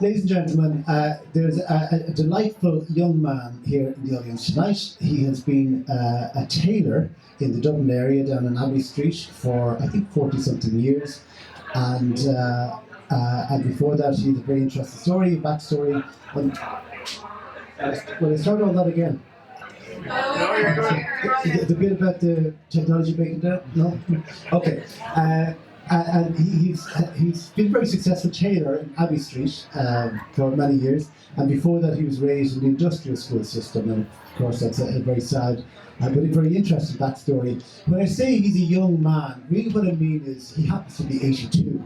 Ladies and gentlemen, there's a delightful young man here in the audience tonight. He has been a tailor in the Dublin area down on AMRI Street for, I think, 40-something years. And before that, he had a very interesting story, backstory. Will I start all that again? The bit about the technology breaking down? No? Okay. And he's been a very successful tailor in Abbey Street for many years, and before that he was raised in the industrial school system, and of course that's a very sad but a very interesting backstory. When I say he's a young man, really what I mean is he happens to be 82,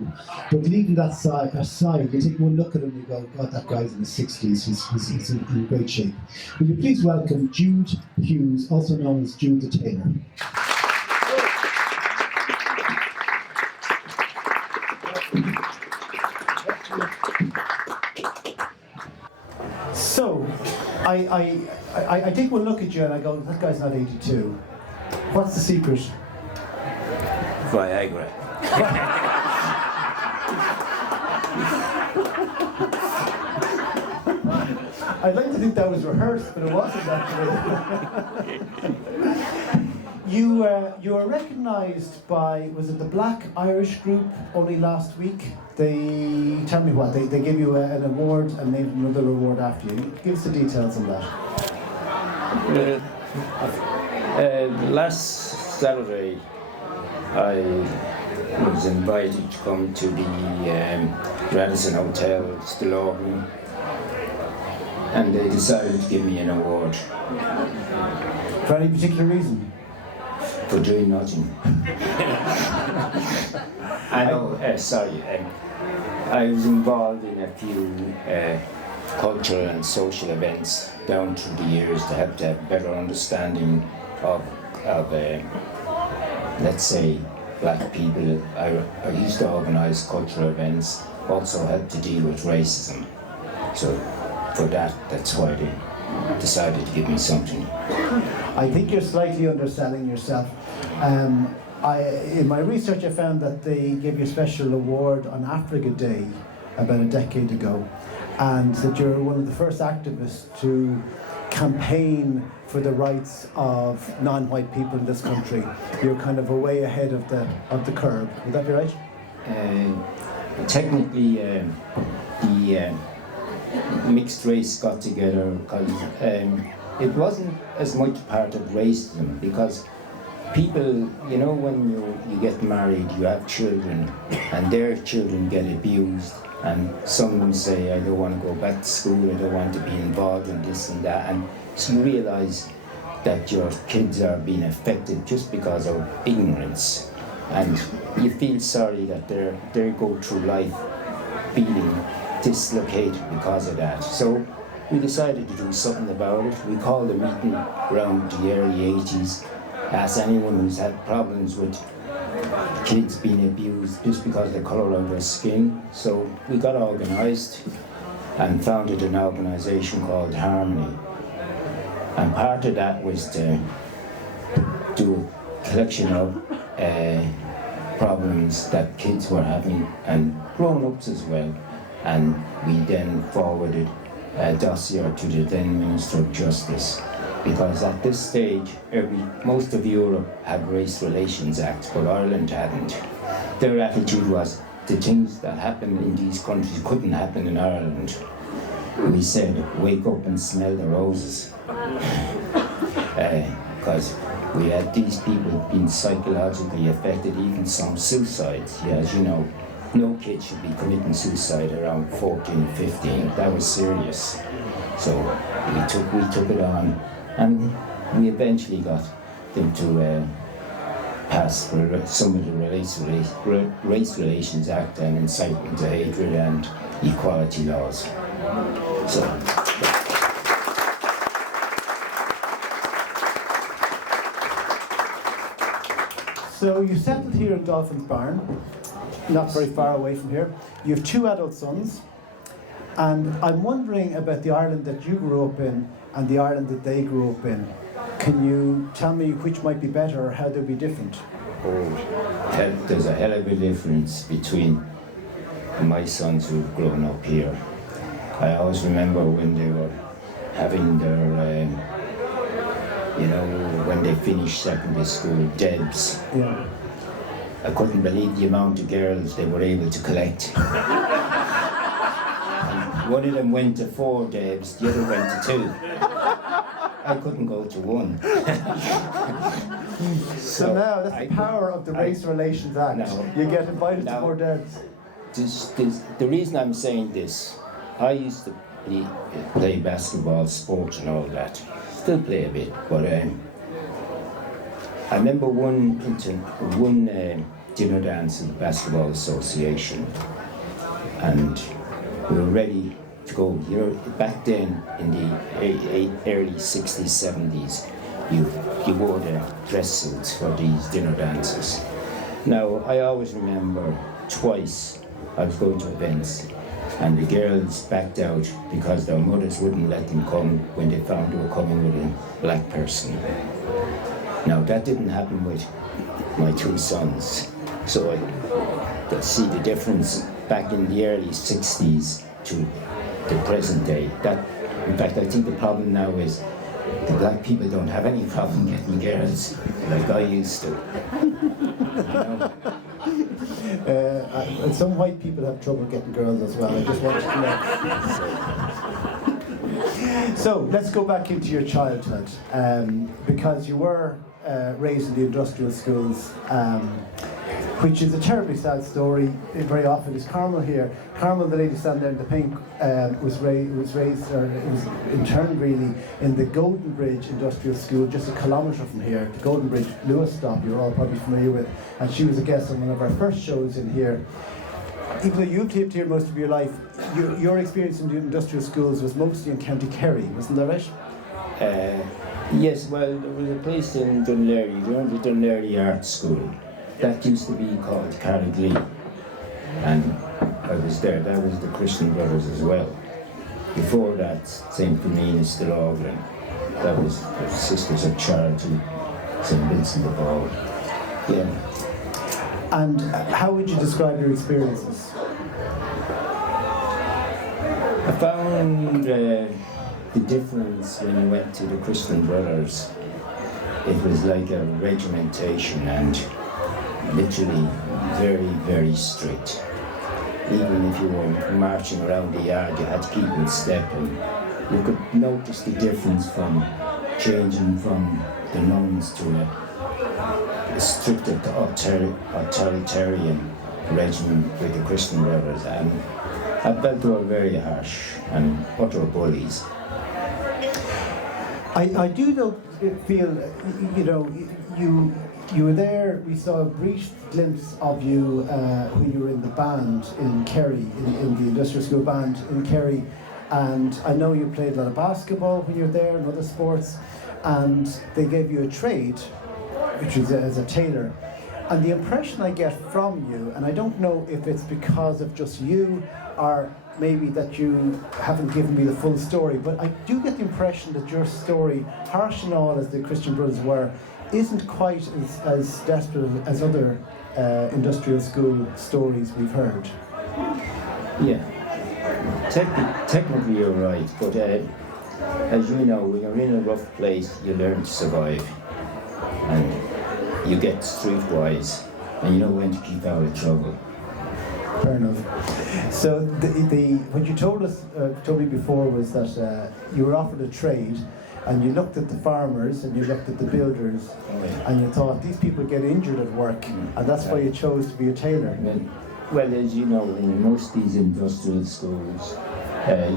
but leaving that aside, you take one look at him and you go, God, that guy's in his 60s, he's in great shape. Will you please welcome Jude Hughes, also known as Jude the Tailor. So, I take one look at you and I go, that guy's not 82. What's the secret? Viagra. I'd like to think that was rehearsed, but it wasn't actually. You were recognised by, was it the Black Irish group only last week? They, tell me what, they gave you an award and named another award after you. Give us the details on that. Last Saturday, I was invited to come to the Radisson Hotel, Dolphin, and they decided to give me an award. For any particular reason? For doing nothing. I was involved in a few cultural and social events down through the years to help to have better understanding of let's say, black people. I used to organise cultural events, also help to deal with racism. So for that's why they decided to give me something. I think you're slightly underselling yourself. In my research I found that they gave you a special award on Africa Day about a decade ago, and that you're one of the first activists to campaign for the rights of non-white people in this country. You're kind of way ahead of the curve. Would that be right? Technically, the mixed race got together because it wasn't as much part of racism, because people, you know, when you get married, you have children, and their children get abused, and some will say, I don't want to go back to school, I don't want to be involved in this and that, and so you realise that your kids are being affected just because of ignorance, and you feel sorry that they go through life feeling dislocated because of that. So we decided to do something about it. We called a meeting around the early 80s, asked anyone who's had problems with kids being abused just because of the colour of their skin. So we got organised and founded an organisation called AMRI. And part of that was to do a collection of problems that kids were having, and grown-ups as well. And we then forwarded a dossier to the then Minister of Justice, because at this stage, most of Europe had Race Relations Acts, but Ireland hadn't. Their attitude was the things that happened in these countries couldn't happen in Ireland. We said, wake up and smell the roses. Because we had these people being psychologically affected, even some suicides. Yeah, as you know, no kid should be committing suicide around 14, 15. That was serious. So we took it on, and we eventually got them to pass some of the Race Relations Act and incitement to hatred and equality laws. So you settled here in Dolphin's barn, not very far away from here. You have two adult sons, and I'm wondering about the Ireland that you grew up in and the Ireland that they grew up in. Can you tell me which might be better or how they'll be different? Oh, there's a hell of a difference between my sons who've grown up here I always remember when they were having their, when they finished secondary school, Debs. Yeah. I couldn't believe the amount of girls they were able to collect. One of them went to 4 Debs, the other went to 2. I couldn't go to 1. So now that's the power of the Race Relations Act. No. You get invited to No. more Debs. The reason I'm saying this, I used to play basketball, sports and all that. Still play a bit, but I remember one dinner dance in the Basketball Association, and we were ready to go. Back then in the early 60s, 70s, you wore the dress suits for these dinner dances. Now, I always remember twice I was going to events and the girls backed out because their mothers wouldn't let them come when they found they were coming with a black person. Now, that didn't happen with my 2 sons, so I see the difference back in the early 60s to the present day. In fact, I think the problem now is the black people don't have any problem getting girls like I used to. And some white people have trouble getting girls as well. I just wanted to know. So let's go back into your childhood, because you were raised in the industrial schools, which is a terribly sad story. Very often is Carmel here. Carmel, the lady standing there in the pink, was interned really in the Golden Bridge Industrial School, just a kilometre from here. The Golden Bridge Lewis stop, you're all probably familiar with, and she was a guest on one of our first shows in here. Even though you've lived here most of your life, your experience in the industrial schools was mostly in County Kerry, wasn't that right? Yes, well, there was a place in Dunleary, the Dunleary Art School. That used to be called Carrigley, and I was there. That was the Christian Brothers as well. Before that, St. Philomena Stilloglan. That was the Sisters of Charity, St. Vincent de Paul. Yeah. And how would you describe your experiences? I found the difference when I went to the Christian Brothers. It was like a regimentation and literally very, very strict. Even if you were marching around the yard, you had to keep in step, and you could notice the difference from changing from the nuns to a strict authoritarian regime with the Christian Brothers, and I felt they were very harsh and utter bullies. I do though feel, you were there. We saw a brief glimpse of you when you were in the band in Kerry, in the industrial school band in Kerry, and I know you played a lot of basketball when you were there and other sports, and they gave you a trade, which was as a tailor. And the impression I get from you, and I don't know if it's because of just you or maybe that you haven't given me the full story, but I do get the impression that your story, harsh and all as the Christian Brothers were, isn't quite as desperate as other industrial school stories we've heard. Yeah, technically you're right, but as you know, when you're in a rough place, you learn to survive, and you get streetwise, and you know when to keep out of trouble. Fair enough. So what you told me before was that you were offered a trade, and you looked at the farmers and you looked at the builders, and you thought these people get injured at work, and that's why you chose to be a tailor. Well, as you know, in most of these industrial schools,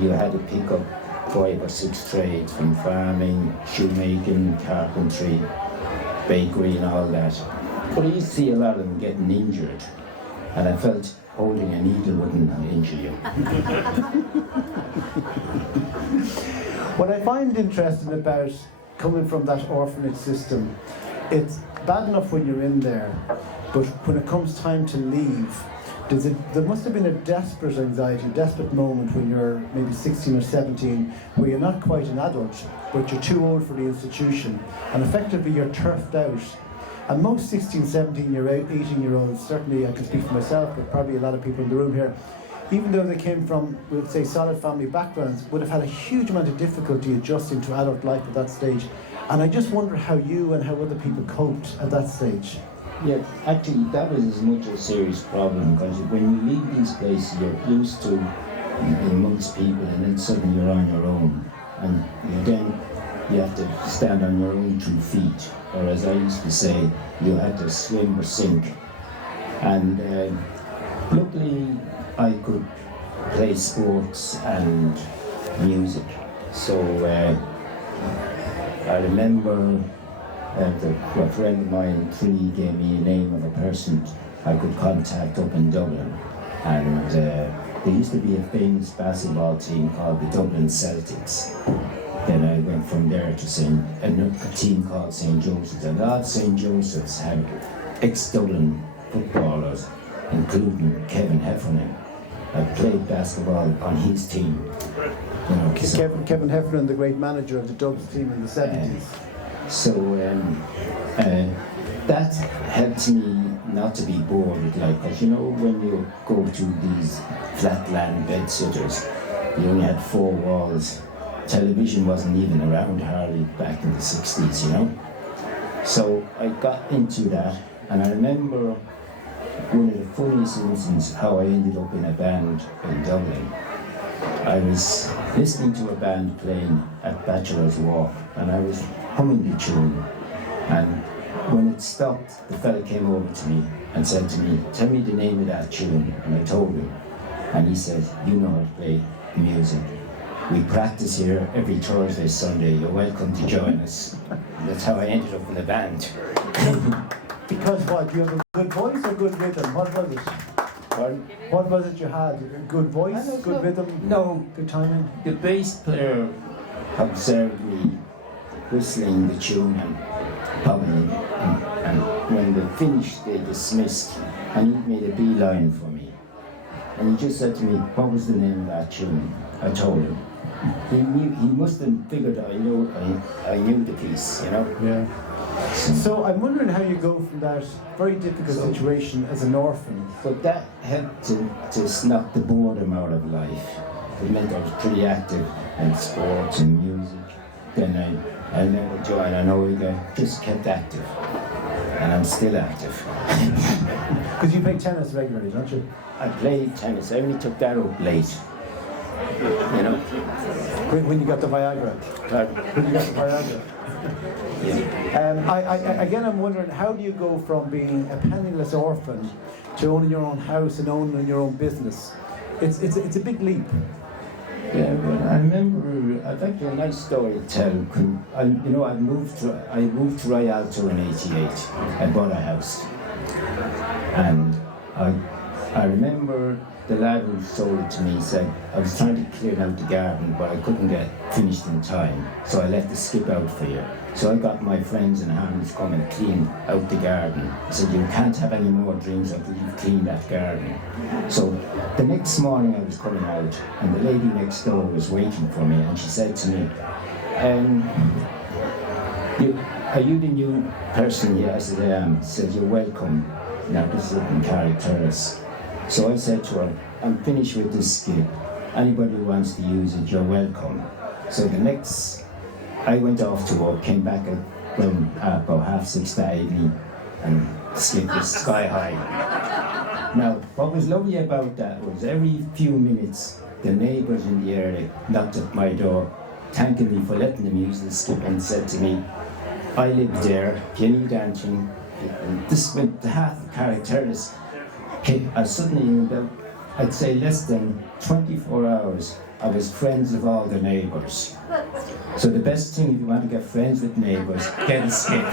you had to pick up 5 or 6 trades, from farming, shoemaking, carpentry, bakery and all that. But I used to see a lot of them getting injured, and I felt holding a needle wouldn't injure you. What I find interesting about coming from that orphanage system, it's bad enough when you're in there, but when it comes time to leave, there must have been a desperate anxiety, a desperate moment when you're maybe 16 or 17, where you're not quite an adult, but you're too old for the institution, and effectively you're turfed out. And most 16, 17, 18-year-olds, certainly I can speak for myself, but probably a lot of people in the room here, even though they came from, we would say, solid family backgrounds, would have had a huge amount of difficulty adjusting to adult life at that stage. And I just wonder how you and how other people coped at that stage. Yeah, actually, that was as much a serious problem because when you leave these places, you're used to amongst people, and then suddenly you're on your own, and then you have to stand on your own 2 feet, or as I used to say, you had to swim or sink. And luckily, I could play sports and music, so I remember a friend of mine, Tree, gave me a name of a person I could contact up in Dublin, and there used to be a famous basketball team called the Dublin Celtics. Then I went from there to a team called St. Joseph's, and all St. Joseph's had ex-Dublin footballers, including Kevin Heffernan. I played basketball on his team. You know, Kevin Heffernan, the great manager of the Dubs team in the 70s. So that helped me not to be bored with life, because you know when you go to these flatland bed-sitters, you only had 4 walls. Television wasn't even around hardly back in the 60s, you know. So I got into that, and I remember one of the funniest instances how I ended up in a band in Dublin. I was listening to a band playing at Bachelor's Walk, and I was humming the tune, and when it stopped, the fella came over to me and said to me, "Tell me the name of that tune," and I told him, and he said, "You know how to play music. We practice here every Thursday, Sunday. You're welcome to join us." And that's how I ended up in the band. Because what, do you have a good voice or good rhythm? What was it? Pardon? What was it you had? A good voice, good rhythm? No, good timing? the bass player observed me whistling the tune and humming, and when they finished, they dismissed, and he made a beeline for me. And he just said to me, "What was the name of that tune?" I told him. He must have figured I knew the piece, you know? Yeah. So I'm wondering how you go from that very difficult situation as an orphan. But that helped to knock the boredom out of life. It meant I was pretty active in sports and music. Then I never joined an Oiga, just kept active. And I'm still active. Because you play tennis regularly, don't you? I played tennis. I only took that up late. You know? When you got the Viagra. When you got the Viagra. Yeah. Again, I'm wondering, how do you go from being a penniless orphan to owning your own house and owning your own business? It's a big leap. Yeah, well, I remember, I've actually a nice story to tell. I moved to Rialto in '88. I bought a house. And I remember the lad who sold it to me said, I was trying to clear out the garden, but I couldn't get finished in time, so I let the skip out for you. So I got my friends and hands come and clean out the garden. I said, you can't have any more drinks until you've cleaned that garden. So the next morning I was coming out, and the lady next door was waiting for me, and she said to me, are you the new person? Yeah, I said, I am. She said, you're welcome. Now this is in Carrick Terrace. So I said to her, I'm finished with this skip. Anybody who wants to use it, you're welcome. So I went off to work, came back at about 6:30 that evening, and the skip was sky high. Now, what was lovely about that was every few minutes, the neighbours in the area knocked at my door, thanking me for letting them use the skip, and said to me, I live there, if you need anything. And this went to half the Carrick Terrace. I suddenly, in about, I'd say less than 24 hours, I was friends with all the neighbours. So the best thing if you want to get friends with neighbours, get a skip.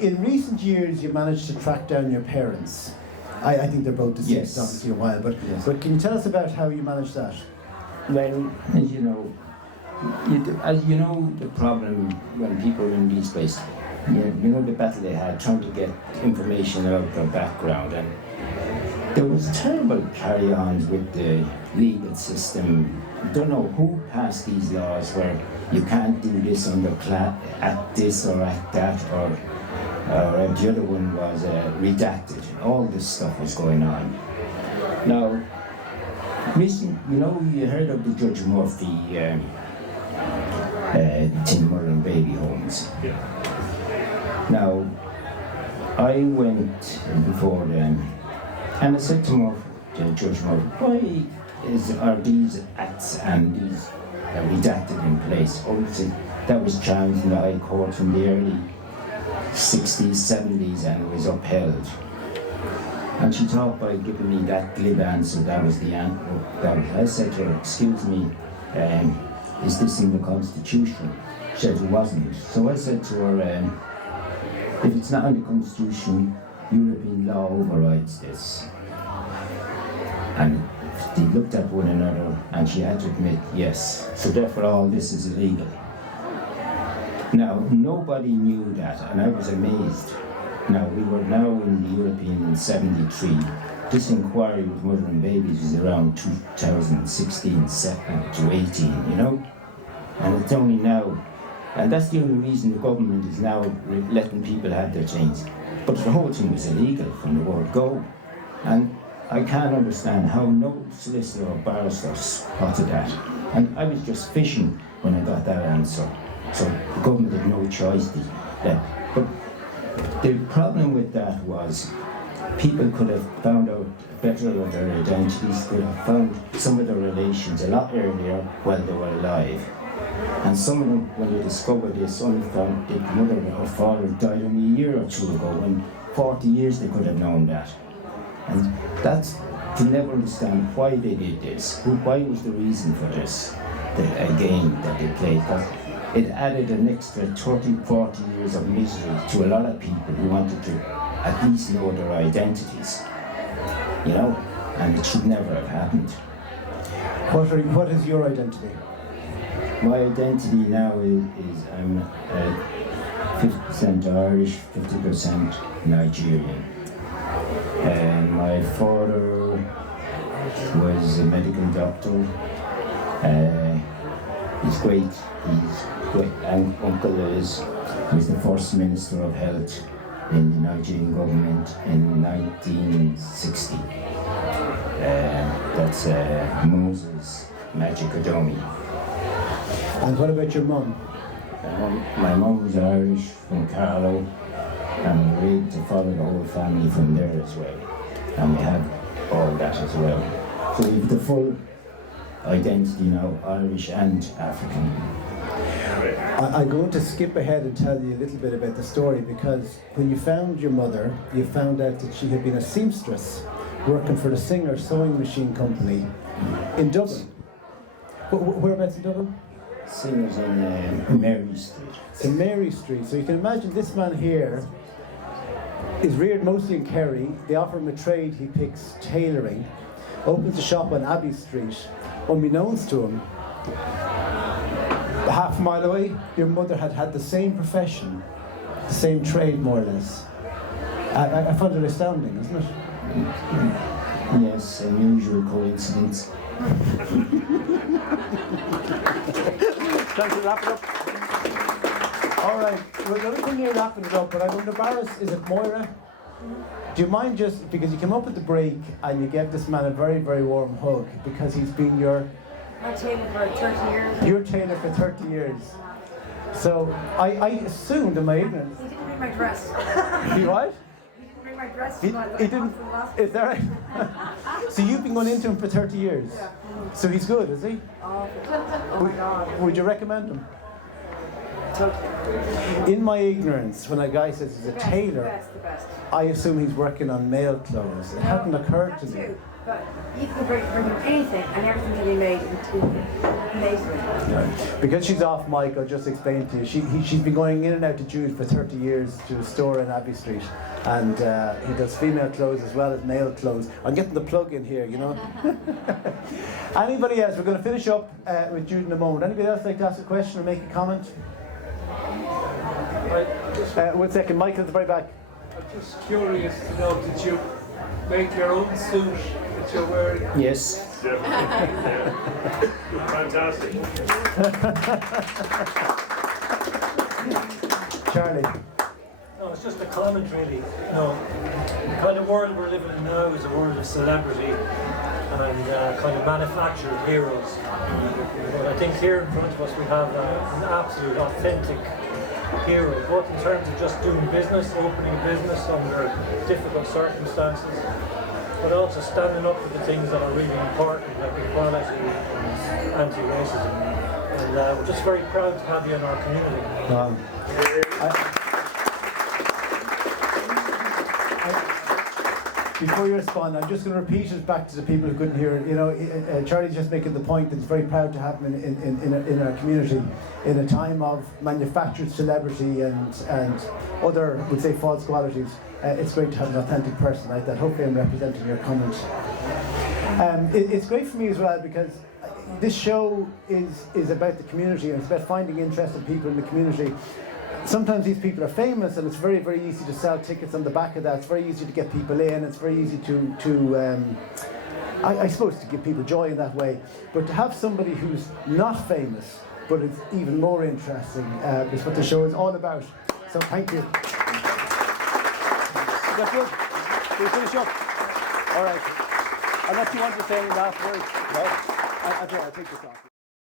In recent years, you managed to track down your parents. I think they're both deceased, Yes. obviously, a while, but, Yes. but can you tell us about how you managed that? Well, as you know, the problem when people are in these places, you know the battle they had trying to get information about their background, and there was terrible carry-ons with the legal system. I don't know who passed these laws where you can't do this under at this or at that, or or the other one was redacted. All this stuff was going on. Now, listen, you heard of the Judge Murphy teen mother and baby homes. Yeah. Now, I went before them, and I said to Judge Murphy, why are these acts and these redacted in place? Obviously, that was challenged in the High Court in the early 60s, 70s, and it was upheld. And she thought by giving me that glib answer, that was the answer. I said to her, excuse me, is this in the Constitution? She said it wasn't. So I said to her, if it's not in the Constitution, European law overrides this. And they looked at one another, and she had to admit, yes. So therefore all this is illegal. Now, nobody knew that, and I was amazed. Now, we were now in the European in 73. This inquiry with mother and babies was around 2016 to 18, And it's only now, and that's the only reason the government is now letting people have their things. But the whole thing was illegal from the word go. And I can't understand how no solicitor or barrister spotted that. And I was just fishing when I got that answer. So the government had no choice. But the problem with that was people could have found out better of their identities, could have found some of their relations a lot earlier while they were alive. And some of them, when they discovered this, only found that the mother or father died only a year or two ago. In 40 years they could have known that. And that's to never understand why they did this. Why was the reason for this, a game that they played? Because it added an extra 30, 40 years of misery to a lot of people who wanted to at least know their identities. And it should never have happened. What is your identity? My identity now is I'm 50% Irish, 50% Nigerian. And my father was a medical doctor. His great uncle was the first Minister of Health in the Nigerian government in 1960. That's Moses Magic Adomi. And what about your mum? My mum was Irish from Carlow, and we were able to follow the whole family from there as well. And we have all that as well. So we have the full identity now, Irish and African. I'm going to skip ahead and tell you a little bit about the story, because when you found your mother, you found out that she had been a seamstress working for the Singer Sewing Machine Company in Dublin. Whereabouts in Dublin? Singer's in Mary Street. In Mary Street. So you can imagine this man here is reared mostly in Kerry. They offer him a trade, he picks tailoring, opens a shop on Abbey Street. Unbeknownst to him, half a mile away, your mother had the same profession, the same trade more or less. I find it astounding, isn't it? Yes, unusual coincidence. Time to wrap it up. All right, we're going to continue wrapping it up, but I'm going to embarrass, is it Moira? Do you mind just, because you came up at the break and you gave this man a very, very warm hug, because he's been your... My tailor for 30 years. Your tailor for 30 years. So I assumed in my ignorance... He didn't bring my dress. He what? He didn't bring my dress. He didn't... Is that right? So you've been going into him for 30 years? Yeah. So he's good, is he? Oh my God. Would you recommend him? Totally. In my ignorance, when a guy says he's a tailor, The best. I assume he's working on male clothes. It hadn't occurred to That me. too, but you can bring him anything, and everything can be made into amazing. Because she's off mic, I'll just explain to you. She's been going in and out to Jude for 30 years to a store in Abbey Street. And he does female clothes as well as male clothes. I'm getting the plug in here, Anybody else? We're going to finish up with Jude in a moment. Anybody else like to ask a question or make a comment? 1 second, Michael at the very back. I'm just curious to know, did you make your own suit that you're wearing? Yes. Yeah. Fantastic. Charlie. No, it's just a comment really. You know, the kind of world we're living in now is a world of celebrity and kind of manufactured heroes. But I think here in front of us we have an absolute authentic hero, both in terms of just doing business, opening a business under difficult circumstances, but also standing up for the things that are really important, like equality and anti-racism. And we're just very proud to have you in our community. Before you respond, I'm just going to repeat it back to the people who couldn't hear it. You know, Charlie's just making the point that it's very proud to have him in our community in a time of manufactured celebrity and other, would say, false qualities. It's great to have an authentic person like that. Hopefully I'm representing your comment. It's great for me as well because this show is about the community and it's about finding interested people in the community. Sometimes these people are famous and it's very, very easy to sell tickets on the back of that. It's very easy to get people in. It's very easy I suppose, to give people joy in that way. But to have somebody who's not famous, but it's even more interesting, is what the show is all about. So thank you. That's good. Can we finish up? All right. Unless you want to say any last words. No? I'll take this off.